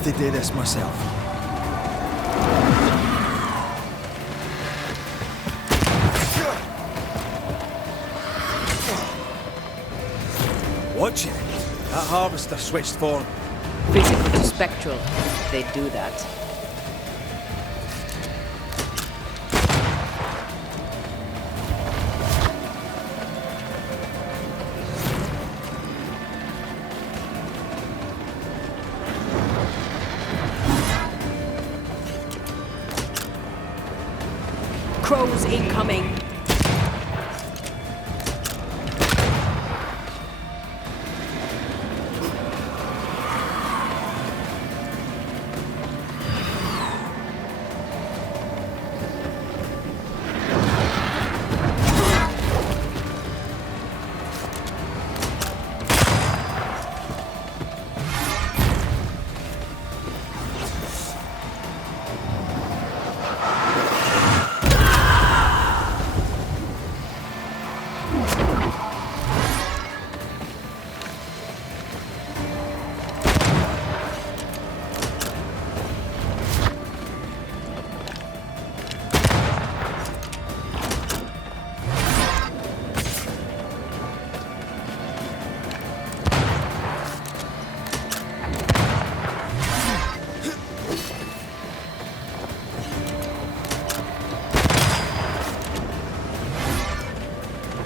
have to do this myself. Watch it. That harvester switched form. Physical to spectral. They do that. Crows incoming.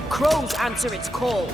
Crows answer its call.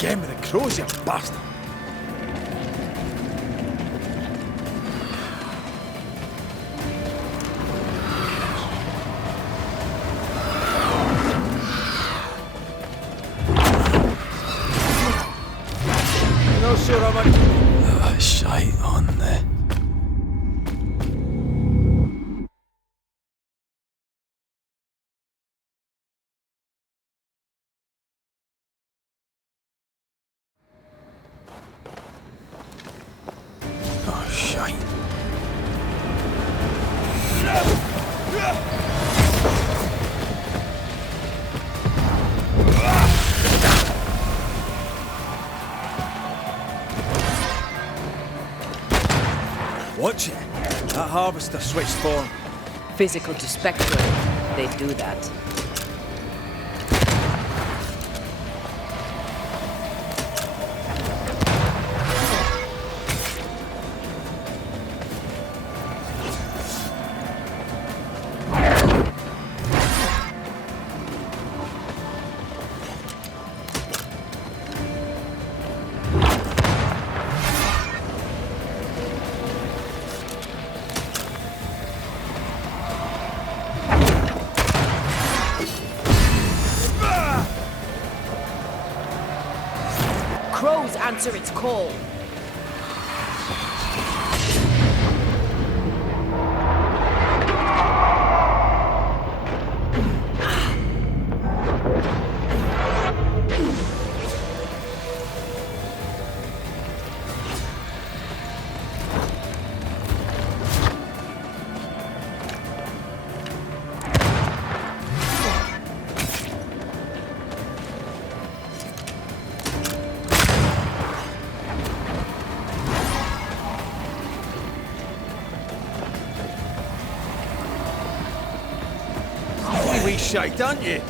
Again with the crows, you bastard! Not sure how much... shite on there. Watch it. That harvester switched form. Physical to spectral. They do that. Crows answer its call. Wee shite, aren't you?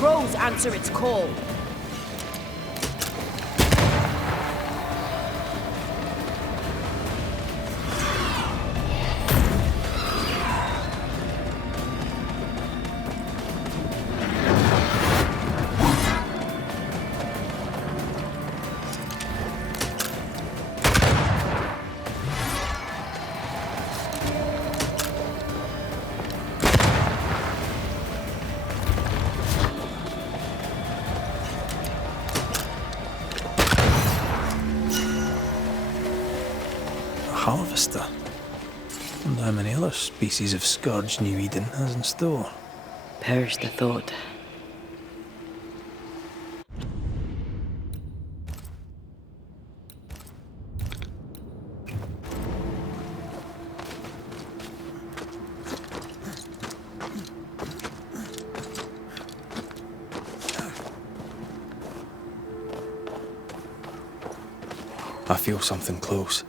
crows answer its call. Harvester. Wonder how many other species of scourge New Eden has in store. Perish the thought. I feel something close.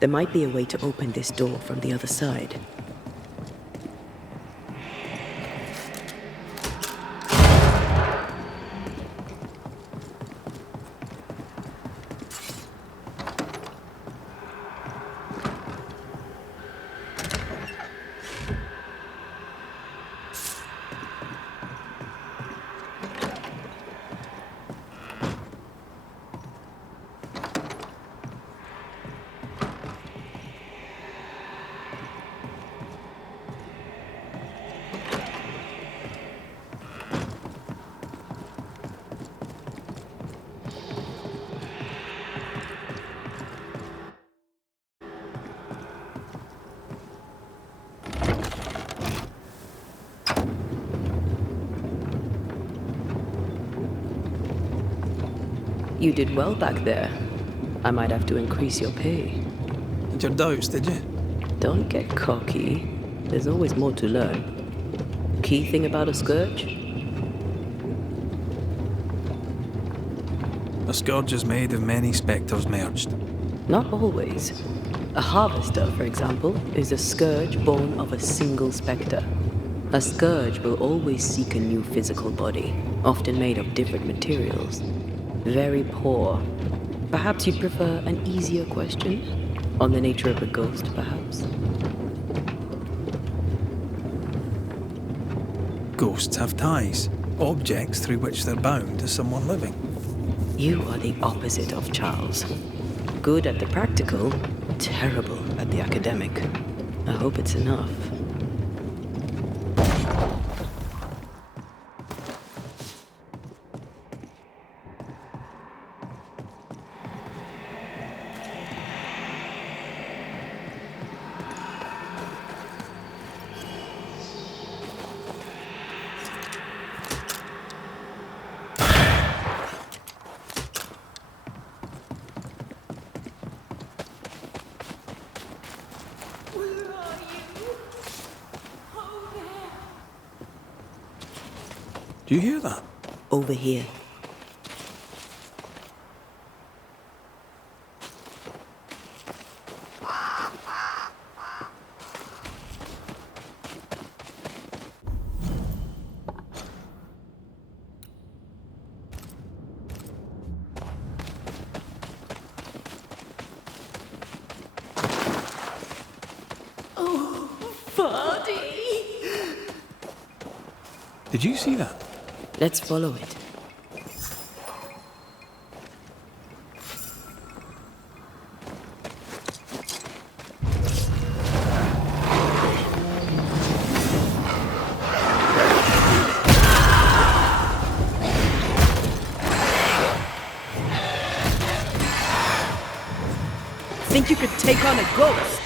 There might be a way to open this door from the other side. You did well back there. I might have to increase your pay. Had your doubts, did you? Don't get cocky. There's always more to learn. Key thing about a scourge? A scourge is made of many spectres merged. Not always. A harvester, for example, is a scourge born of a single spectre. A scourge will always seek a new physical body, often made of different materials. Very poor. Perhaps you'd prefer an easier question? On the nature of a ghost, perhaps? Ghosts have ties, objects through which they're bound to someone living. You are the opposite of Charles. Good at the practical, terrible at the academic. I hope it's enough. Do you hear that? Over here. Did you see that? Let's follow it. Think you could take on a ghost?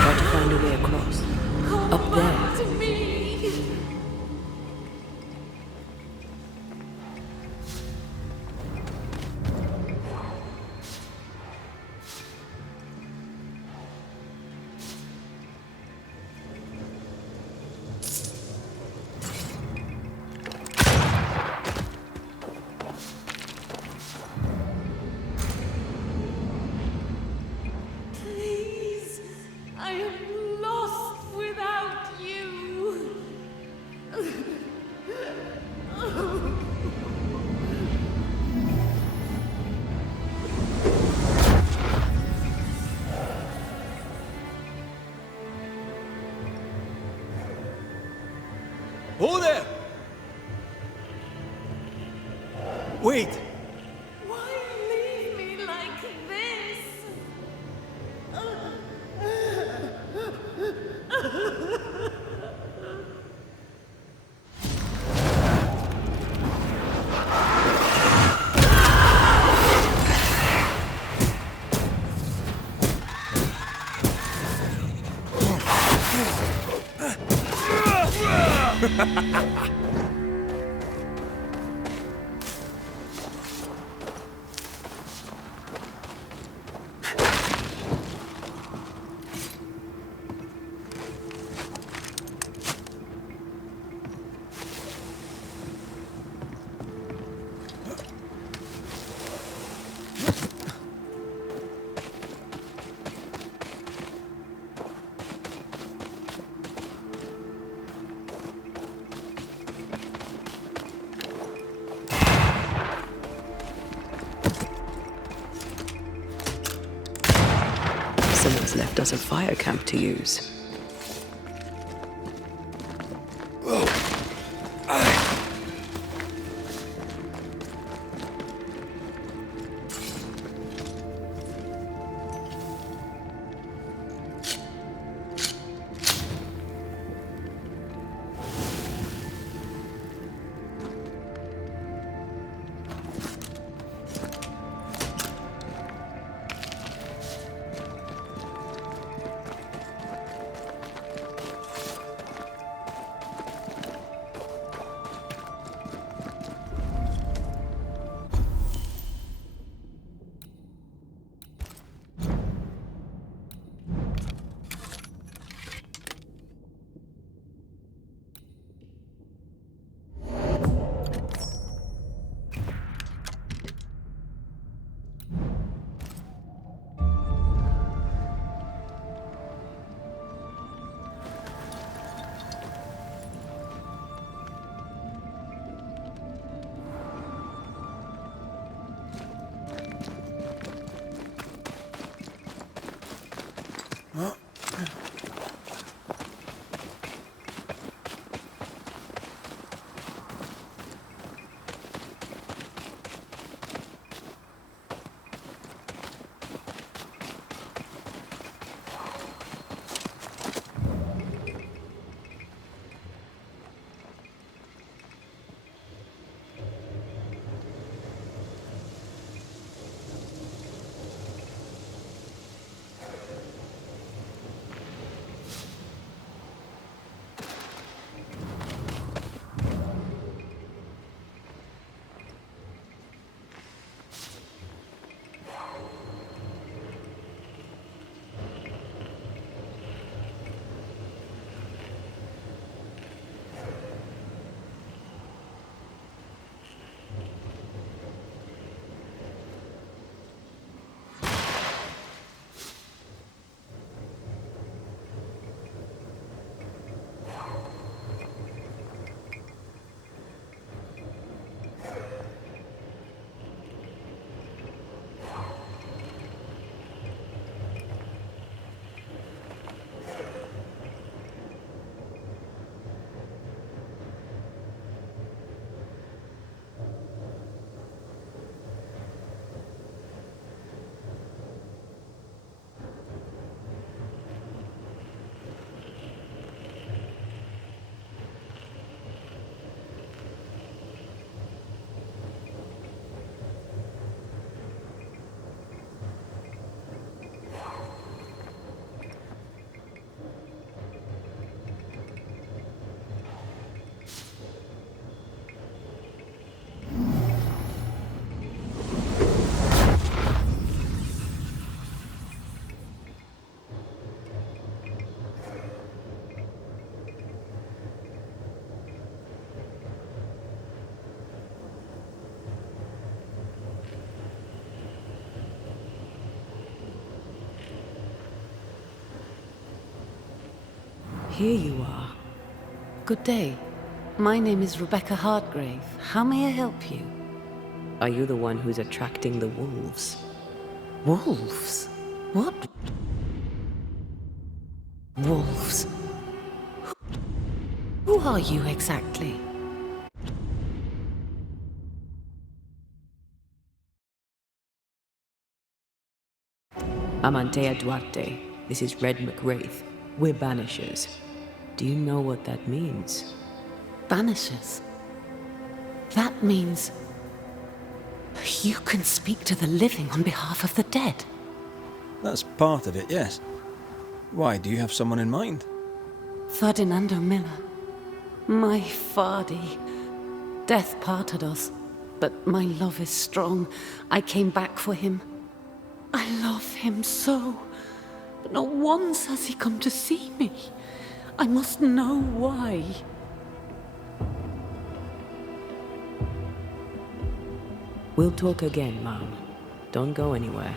Try to find a way across. Up there. Please, I am lost without you. Oh there! Wait! Why leave me like this? Someone's left us a fire camp to use. Here you are. Good day. My name is Rebecca Hartgrave. How may I help you? Are you the one who's attracting the wolves? Wolves? What? Wolves? Who are you exactly? I'm Antea Duarte. This is Red McWraith. We're Banishers. Do you know what that means? Banishers? That means you can speak to the living on behalf of the dead. That's part of it, yes. Why, do you have someone in mind? Ferdinando Miller. My Fardy. Death parted us, but my love is strong. I came back for him. I love him so, but not once has he come to see me. I must know why. We'll talk again, Mom. Don't go anywhere.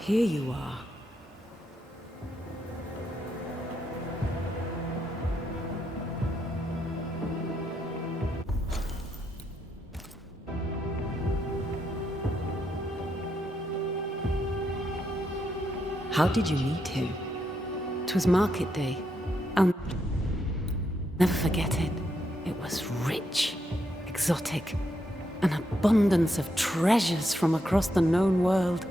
Here you are. How did you meet him? 'Twas market day. I'll never forget it. It was rich, exotic, an abundance of treasures from across the known world.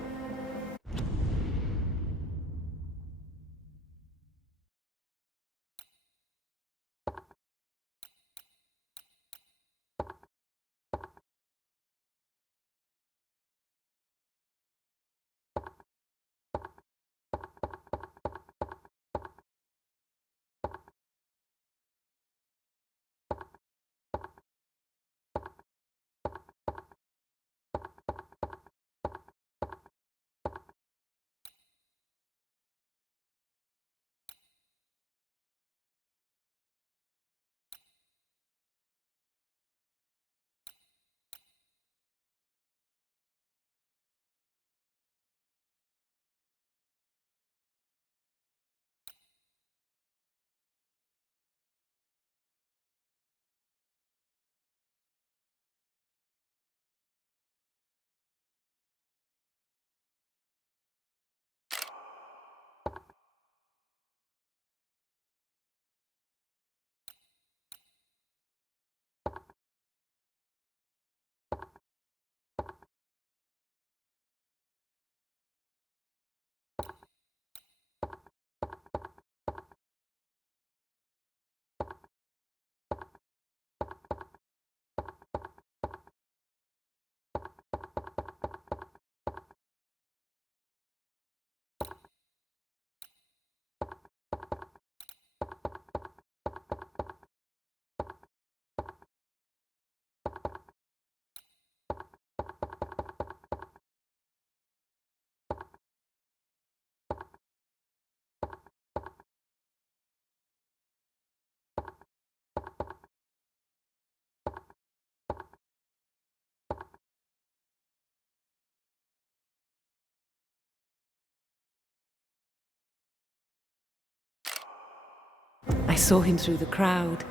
I saw him through the crowd.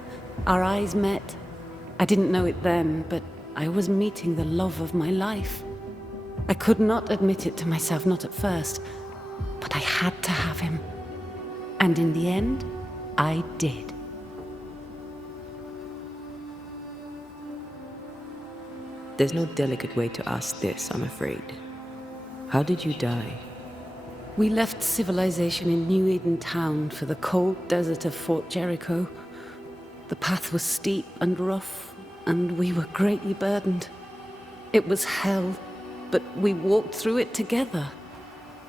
Our eyes met. I didn't know it then, but I was meeting the love of my life. I could not admit it to myself, not at first, but I had to have him. And in the end, I did. There's no delicate way to ask this, I'm afraid. How did you die? We left civilization in New Eden town for the cold desert of Fort Jericho. The path was steep and rough, and we were greatly burdened. It was hell, but we walked through it together.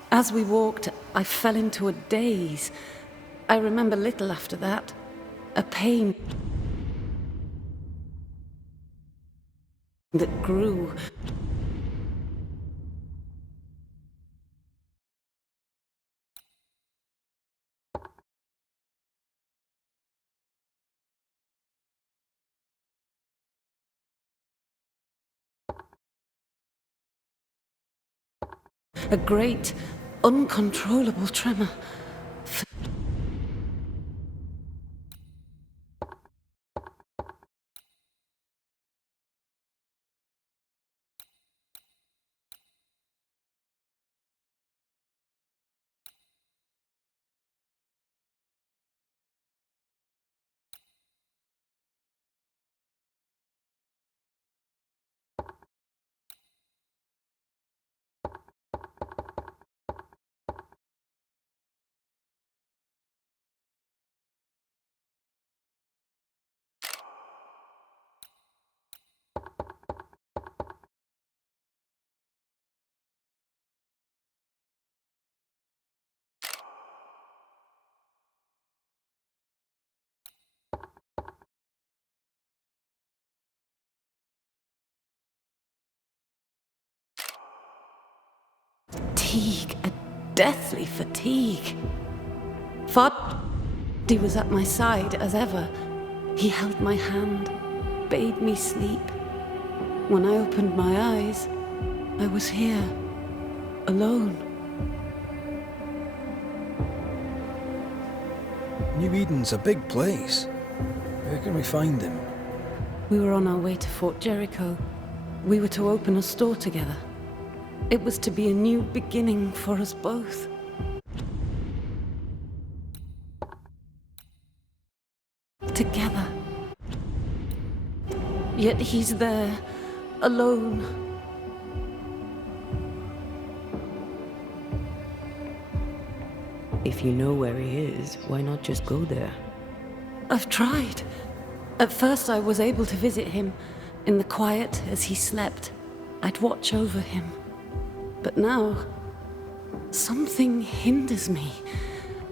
As we walked, I fell into a daze. I remember little after that. A pain that grew. a great, uncontrollable tremor. Fatigue, a deathly fatigue. Fadi was at my side as ever. He held my hand, bade me sleep. When I opened my eyes, I was here, alone. New Eden's a big place. Where can we find him? We were on our way to Fort Jericho. We were to open a store together. It was to be a new beginning for us both. Together. Yet he's there, alone. If you know where he is, why not just go there? I've tried. At first I was able to visit him in the quiet as he slept. I'd watch over him. But now, something hinders me.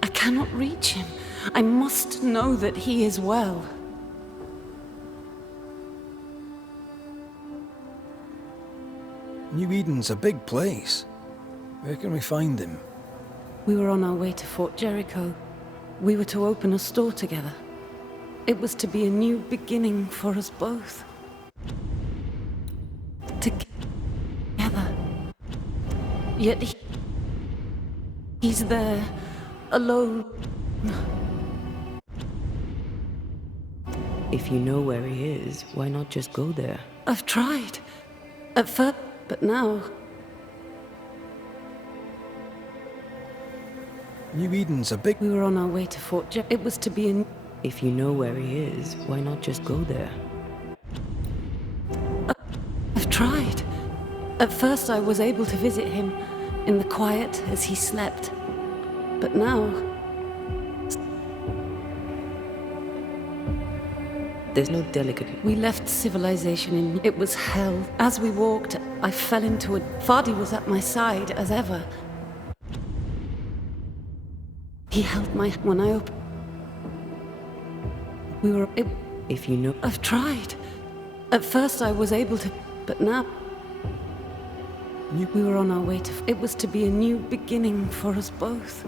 I cannot reach him. I must know that he is well. New Eden's a big place. Where can we find him? We were on our way to Fort Jericho. We were to open a store together. It was to be a new beginning for us both. Together. Yet he's there, alone. If you know where he is, why not just go there? I've tried. At first, but now... New Eden's a big... We were on our way to Fort Jericho. It was to be a... If you know where he is, why not just go there? I've tried. At first I was able to visit him in the quiet as he slept. But now... There's no delicate... We left civilization in... It was hell. As we walked, I fell into a... Fadi was at my side as ever. He held my... When I opened... We were... If you know... I've tried. At first I was able to... But now... We were on our way to... It was to be a new beginning for us both.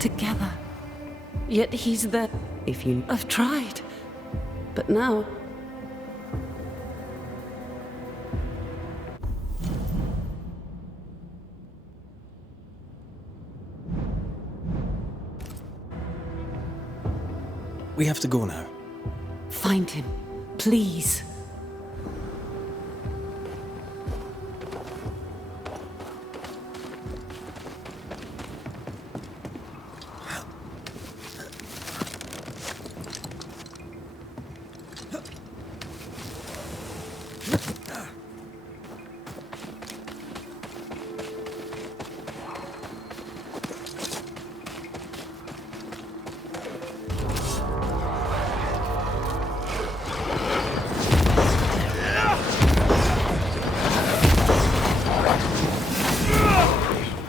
Together. Yet he's there. If you... I've tried. But now... We have to go now. Find him, please.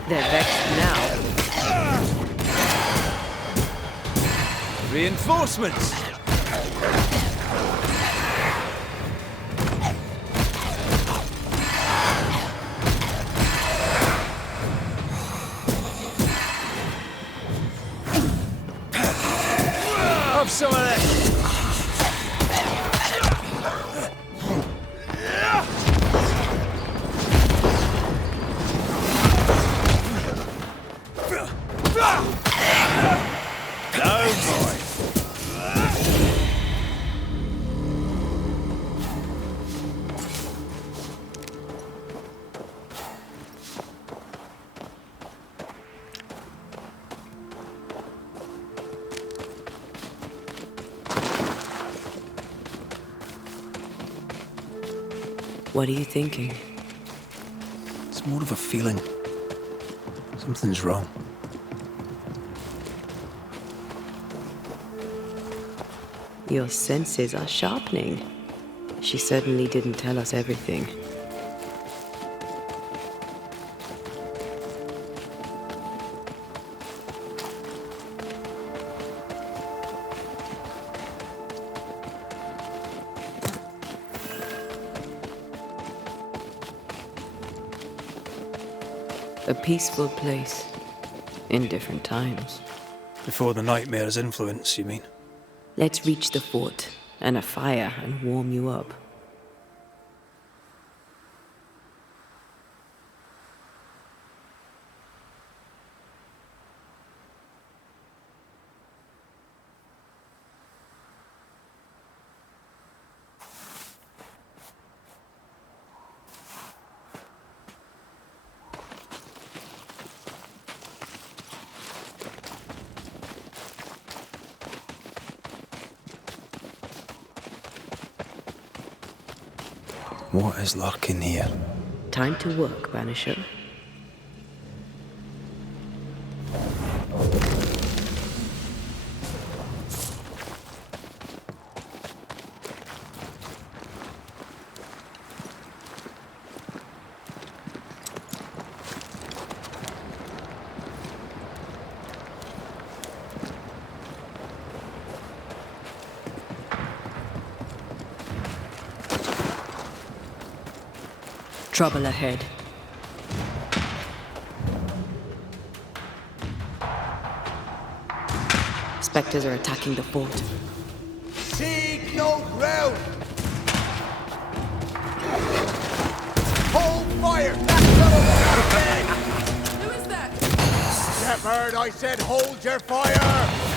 They're vexed now. Reinforcements! What are you thinking? It's more of a feeling. Something's wrong. Your senses are sharpening. She certainly didn't tell us everything. A peaceful place in different times. Before the nightmare's influence, you mean? Let's reach the fort and a fire and warm you up. What is lurking here? Time to work, Banisher. Trouble ahead. Spectres are attacking the fort. Seek no ground! Hold fire! That fellow! Who is that? Shepherd, I said hold your fire!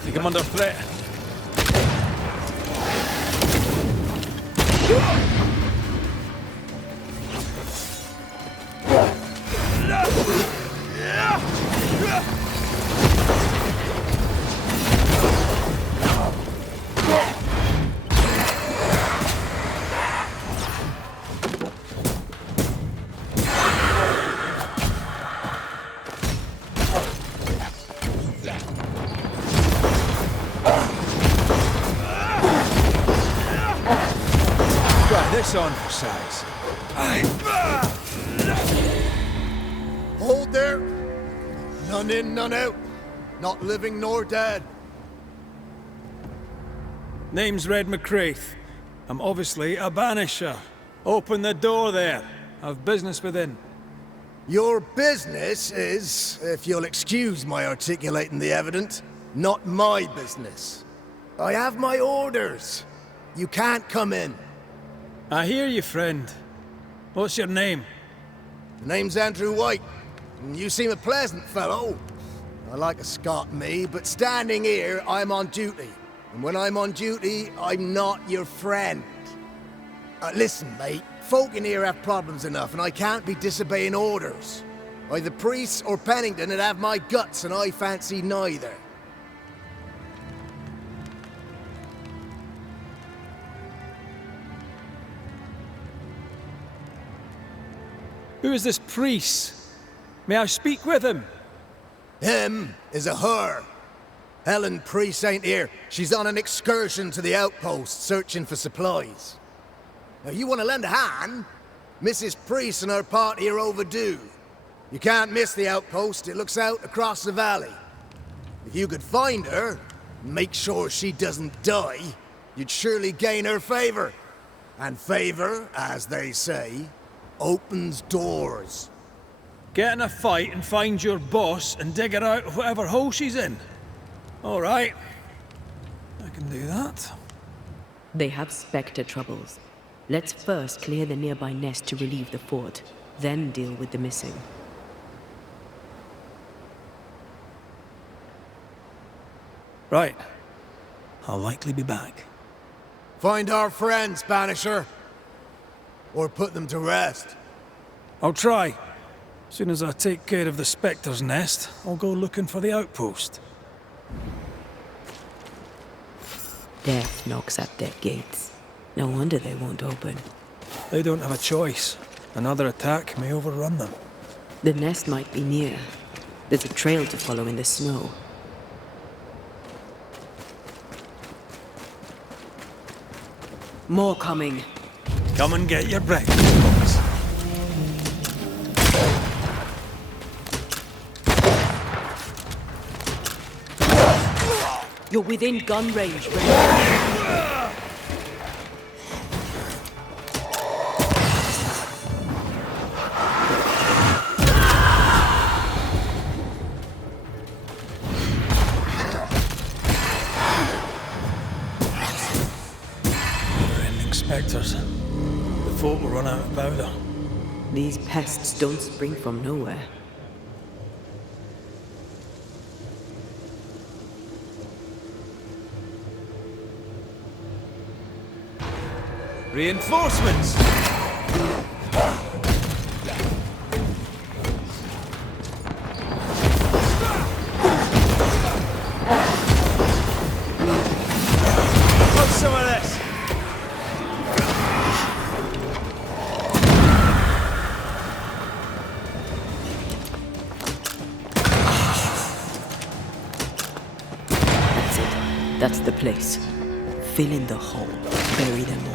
Think I'm under threat. Try this on for size. Hold there. None in, none out. Not living nor dead. Name's Red McCraith. I'm obviously a banisher. Open the door there. I've business within. Your business is, if you'll excuse my articulating the evident, not my business. I have my orders. You can't come in. I hear you, friend. What's your name? The name's Andrew White. And you seem a pleasant fellow. I like a Scot, me, but standing here, I'm on duty. And when I'm on duty, I'm not your friend. Listen, mate. Folk in here have problems enough, and I can't be disobeying orders. Either priests or Pennington would have my guts, and I fancy neither. Who is this priest? May I speak with him? Him is a her. Helen Priest ain't here. She's on an excursion to the outpost, searching for supplies. Now, you want to lend a hand? Mrs. Priest and her party are overdue. You can't miss the outpost. It looks out across the valley. If you could find her, and make sure she doesn't die, you'd surely gain her favor. And favor, as they say, opens doors. Get in a fight and find your boss and dig her out of whatever hole she's in. All right. I can do that. They have Spectre troubles. Let's first clear the nearby nest to relieve the fort, then deal with the missing. Right. I'll likely be back. Find our friends, Banisher. Or put them to rest. I'll try. Soon as I take care of the Spectre's nest, I'll go looking for the outpost. Death knocks at their gates. No wonder they won't open. They don't have a choice. Another attack may overrun them. The nest might be near. There's a trail to follow in the snow. More coming. Come and get your breakfast, boys. You're within gun range, Ray. Spectres. The fort will run out of powder. These pests don't spring from nowhere. Reinforcements! Have some of this! That's it. That's the place. Fill in the hole. Bury them all.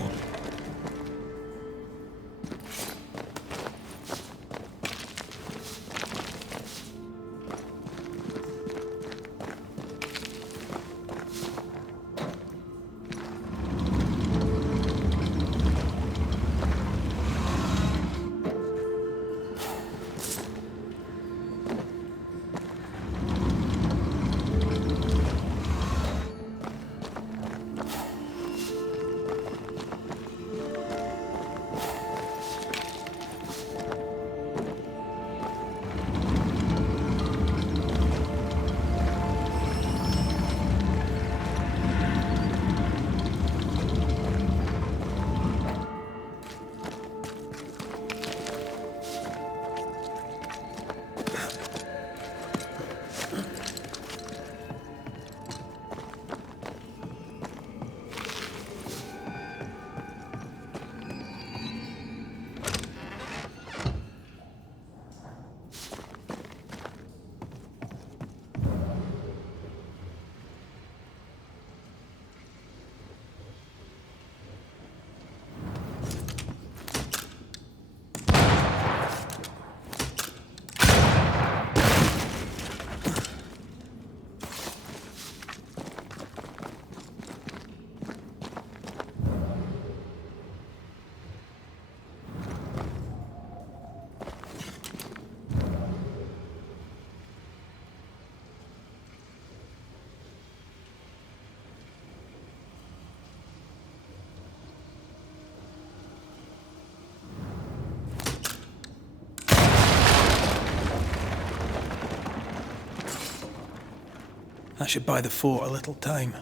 That should buy the fort a little time.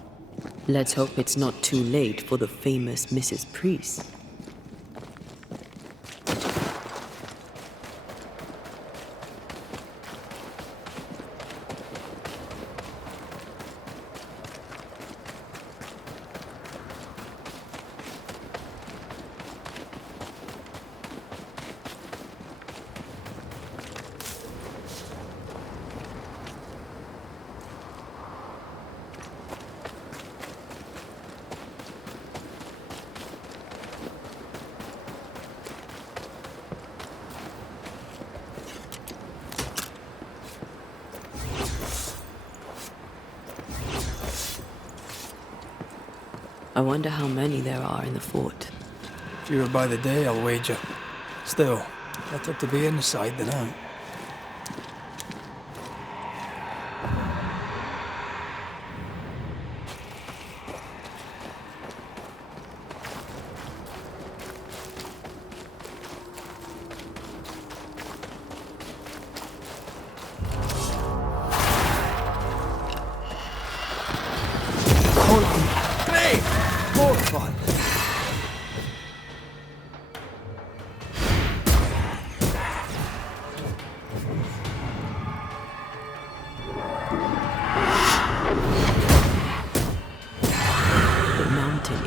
Let's hope it's not too late for the famous Mrs. Priest. I wonder how many there are in the fort. Fewer by the day, I'll wager. Still, better to be inside than out.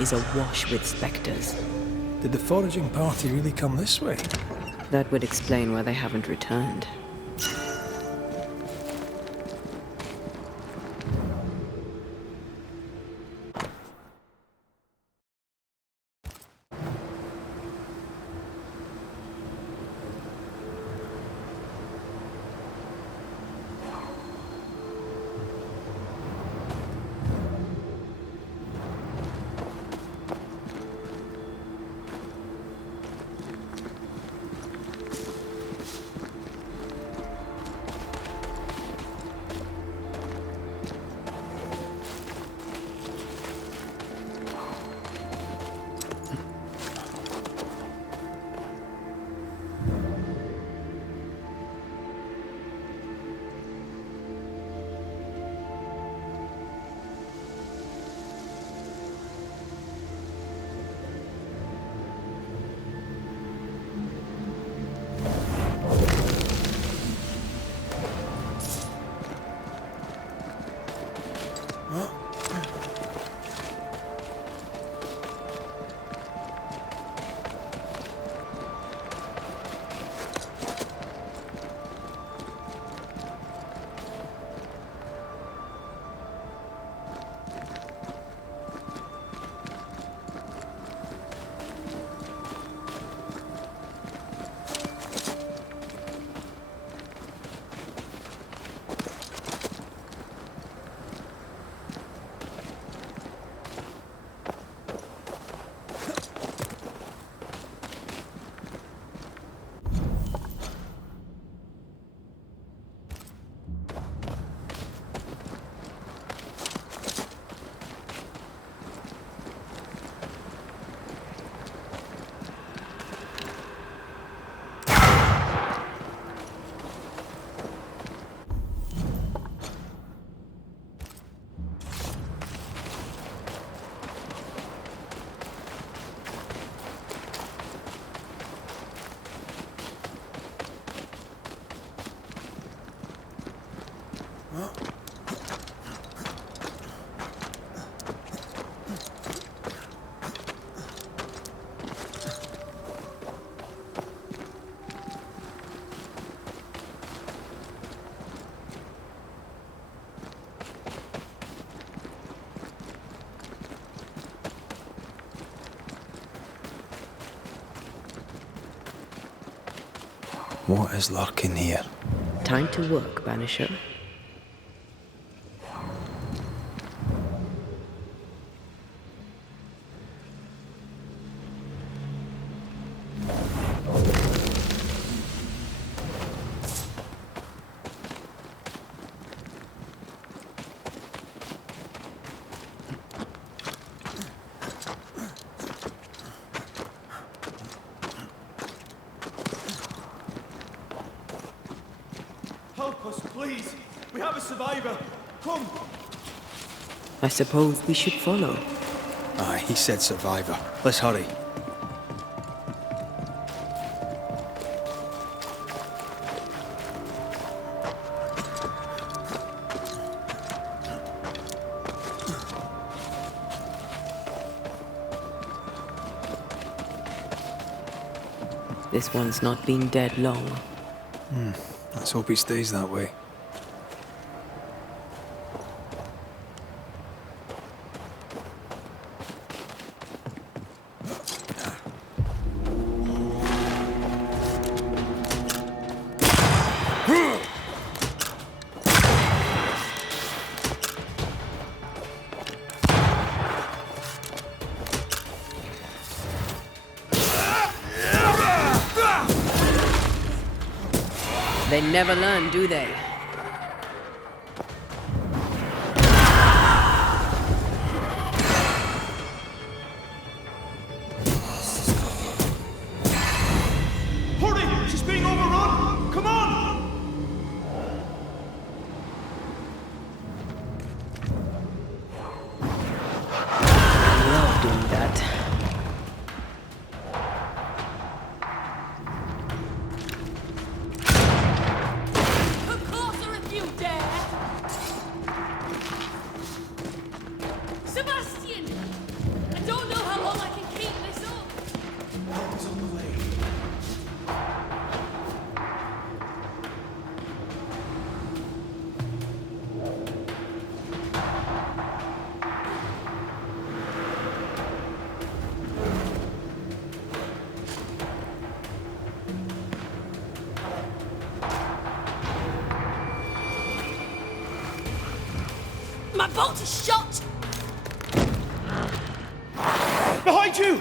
is awash with specters. Did the foraging party really come this way? That would explain why they haven't returned. What is lurking here? Time to work, Banisher. Help us, please. We have a survivor. Come. I suppose we should follow. Aye, he said survivor. Let's hurry. This one's not been dead long. Let's hope he stays that way. They never learn, do they? Hurry! She's being overrun! Come on! I love doing that. Of course boat is shot! Behind you!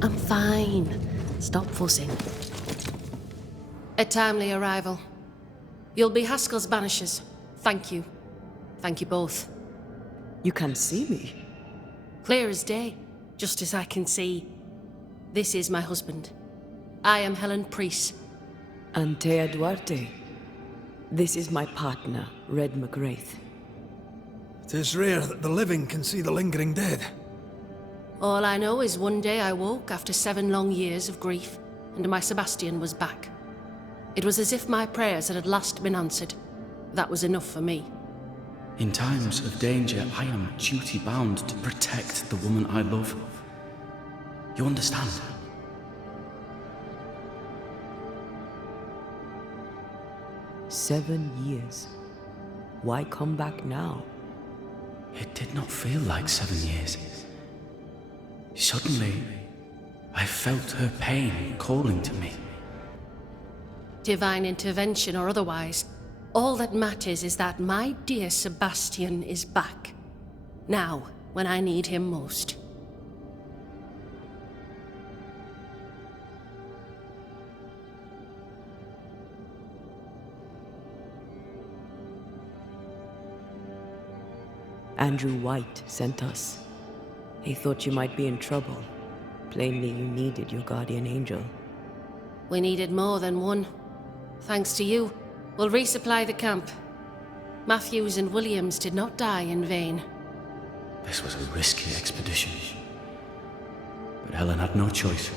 I'm fine. Stop fussing. A timely arrival. You'll be Haskell's Banishers. Thank you. Thank you both. You can see me. Clear as day, just as I can see. This is my husband. I am Helen Priest. Antea Duarte. This is my partner, Red McGrath. It is rare that the living can see the lingering dead. All I know is one day I woke after 7 long years of grief, and my Sebastian was back. It was as if my prayers had at last been answered. That was enough for me. In times of danger, I am duty-bound to protect the woman I love. You understand? "7 years. Why come back now?" It did not feel like 7 years. Suddenly, I felt her pain calling to me. Divine intervention or otherwise, all that matters is that my dear Sebastian is back. Now, when I need him most. Andrew White sent us. He thought you might be in trouble. Plainly, you needed your guardian angel. We needed more than one. Thanks to you, we'll resupply the camp. Matthews and Williams did not die in vain. This was a risky expedition. But Helen had no choice.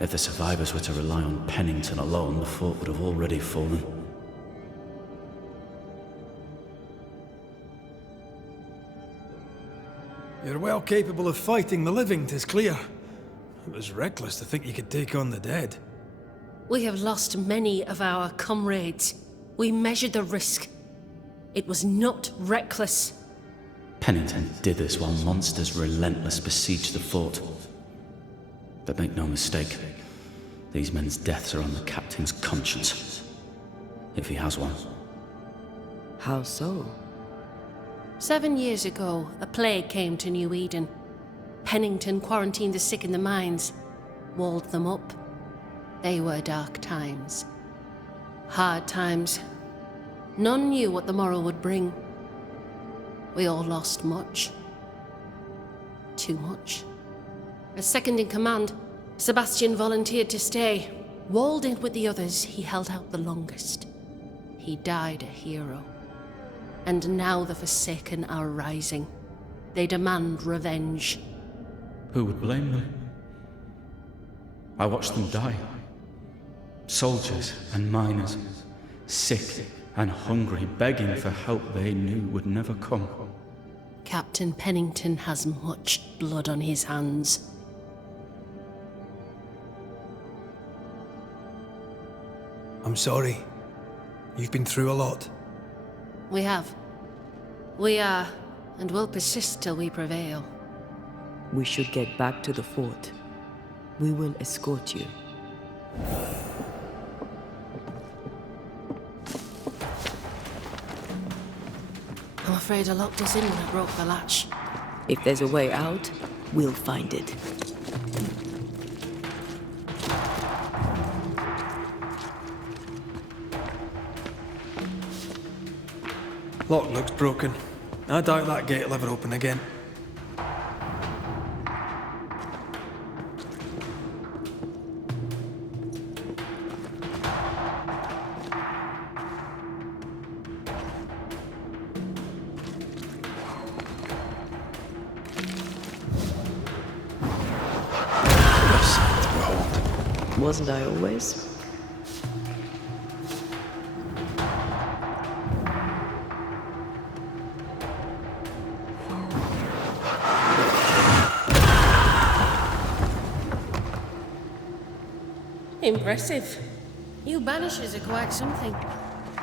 If the survivors were to rely on Pennington alone, the fort would have already fallen. You're well capable of fighting the living, 'tis clear. It was reckless to think you could take on the dead. We have lost many of our comrades. We measured the risk. It was not reckless. Pennington did this while monsters relentless besieged the fort. But make no mistake, these men's deaths are on the captain's conscience. If he has one. How so? 7 years ago, a plague came to New Eden. Pennington quarantined the sick in the mines, walled them up. They were dark times. Hard times. None knew what the morrow would bring. We all lost much. Too much. As second in command, Sebastian volunteered to stay. Walled in with the others, he held out the longest. He died a hero. And now the Forsaken are rising. They demand revenge. Who would blame them? I watched them die. Soldiers and miners, sick and hungry, begging for help they knew would never come. Captain Pennington has much blood on his hands. I'm sorry. You've been through a lot. We have. We are, and will persist till we prevail. We should get back to the fort. We will escort you. I'm afraid I locked us in when I broke the latch. If there's a way out, we'll find it. Lock looks broken. I doubt that gate will ever open again. wasn't I always? Impressive. You Banishers are quite something.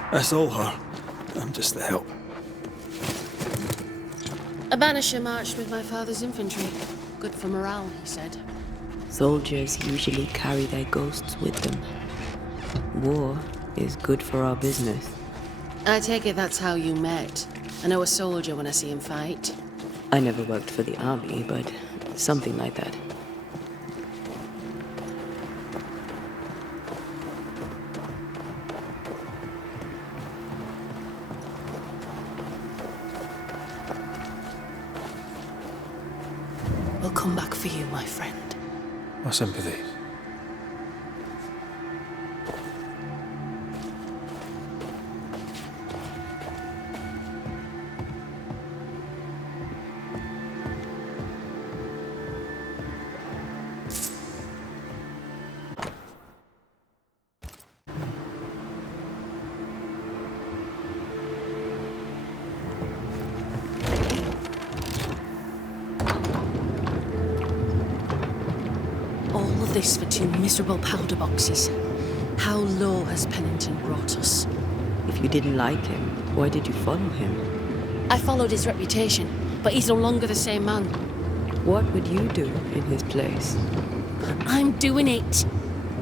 That's all her. I'm just the help. A Banisher marched with my father's infantry. Good for morale, he said. Soldiers usually carry their ghosts with them. War is good for our business. I take it that's how you met. I know a soldier when I see him fight. I never worked for the army, but something like that. We'll come back for you, my friend. My sympathies. All of this for 2 miserable powder boxes. How low has Pennington brought us? If you didn't like him, why did you follow him? I followed his reputation, but he's no longer the same man. What would you do in his place? I'm doing it.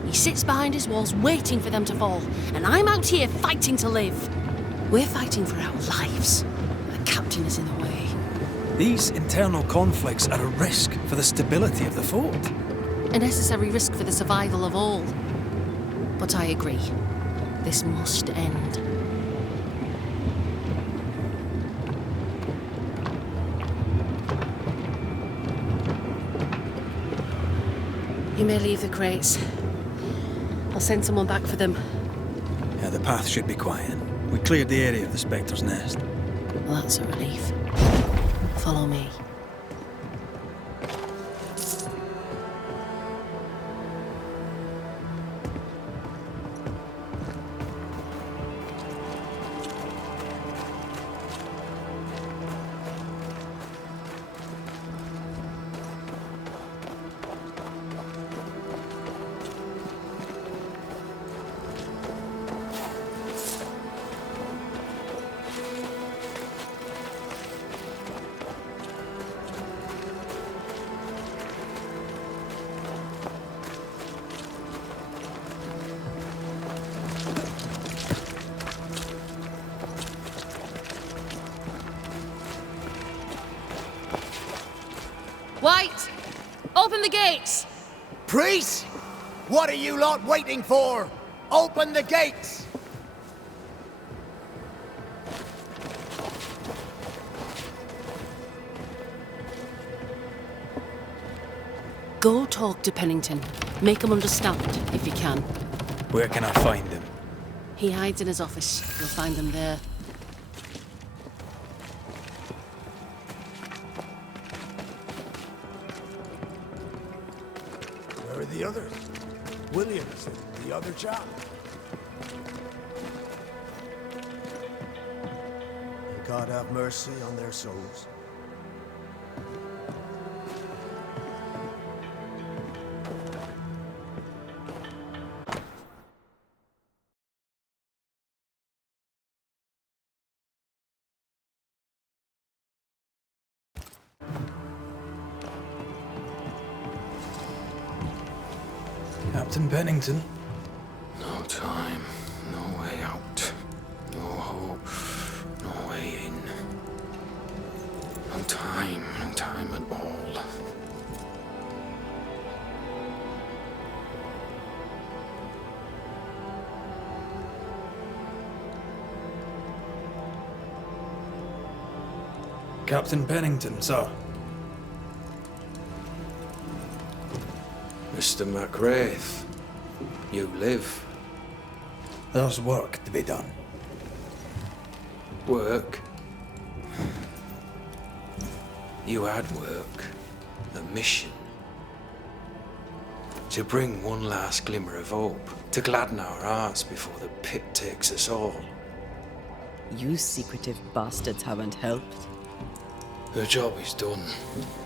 He sits behind his walls waiting for them to fall, and I'm out here fighting to live. We're fighting for our lives. The captain is in the way. These internal conflicts are a risk for the stability of the fort. A necessary risk for the survival of all. But I agree. This must end. You may leave the crates. I'll send someone back for them. Yeah, the path should be quiet. We cleared the area of the Spectre's nest. Well, that's a relief. Follow me. White! Open the gates! Priest! What are you lot waiting for? Open the gates! Go talk to Pennington. Make him understand, if you can. Where can I find him? He hides in his office. You'll find him there. Where are the others? Williams and the other chap. May God have mercy on their souls. Captain Pennington? No time, no way out, no hope, no way in. No time at all. Captain Pennington, sir. Mr. McWraith, you live. There's work to be done. Work? You had work. A mission. To bring one last glimmer of hope, to gladden our hearts before the pit takes us all. You secretive bastards haven't helped. The job is done.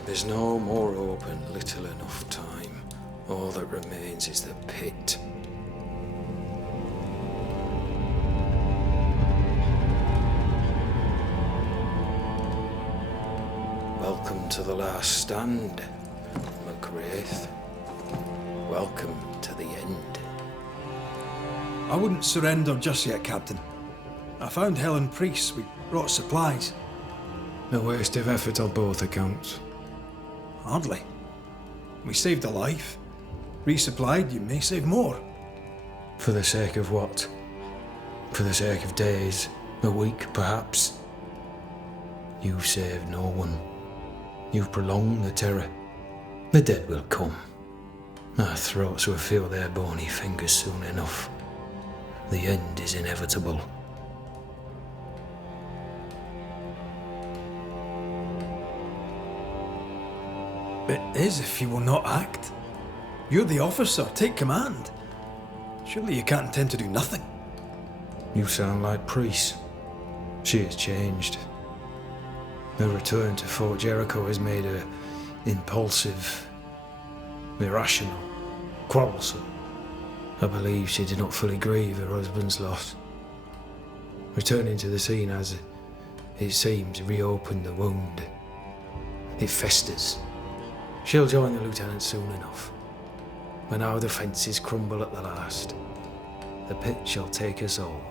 There's no more hope and little enough time. All that remains is the pit. Welcome to the last stand, McGrath. Welcome to the end. I wouldn't surrender just yet, Captain. I found Helen Priest. We brought supplies. A waste of effort on both accounts. Hardly. We saved a life. Resupplied, you may save more. For the sake of what? For the sake of days, a week perhaps? You've saved no one. You've prolonged the terror. The dead will come. Our throats will feel their bony fingers soon enough. The end is inevitable. It is if you will not act. You're the officer, take command. Surely you can't intend to do nothing. You sound like Priest. She has changed. Her return to Fort Jericho has made her impulsive, irrational, quarrelsome. I believe she did not fully grieve her husband's loss. Returning to the scene has, it seems, reopened the wound. It festers. She'll join the lieutenant soon enough. When our defences crumble at the last, the pit shall take us all.